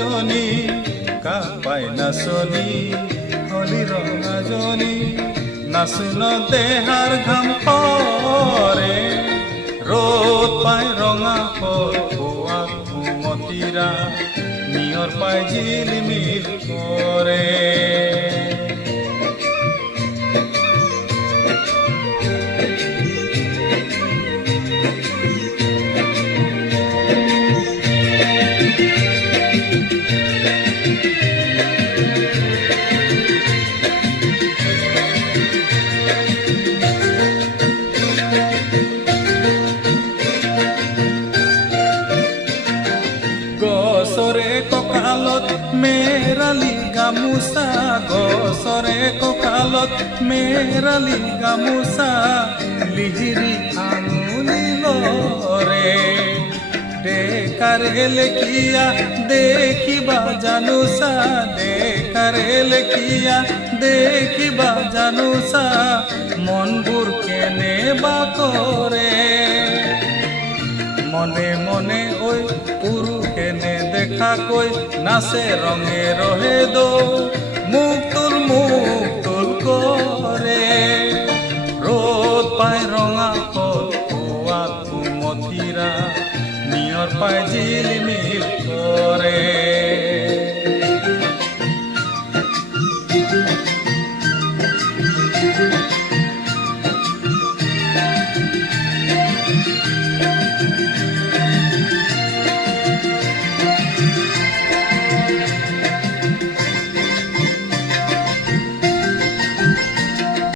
জনী কাপাই নাচনী হলি ৰঙা জনী নাচোন দেহাৰ ঘাম পৰে ৰ'দ পাই ৰঙা ফল খোৱাত ঘুমতিৰা নিয়ৰ পাই জিলিমিল কৰে গছৰে কঁকালত মেৰালি গামোচা গছৰে কঁকালত মেৰালি গামোচা লিহিৰি আঙুলি লৰে ডেকাৰে লেখিয়া দেখিবা জানোচা ডেকাৰে লেখিয়া দেখিবা জানোচা মনবোৰ কেনেবা কৰে মনে মনে ঐ পুৰুষেনে দেখাকৈ নাচে ৰঙে ৰহে মুখ তুল কৰে ৰ'দ পাই ৰঙা ফল খোৱাত মথিৰা নিয়ৰ পাই জিলিমিল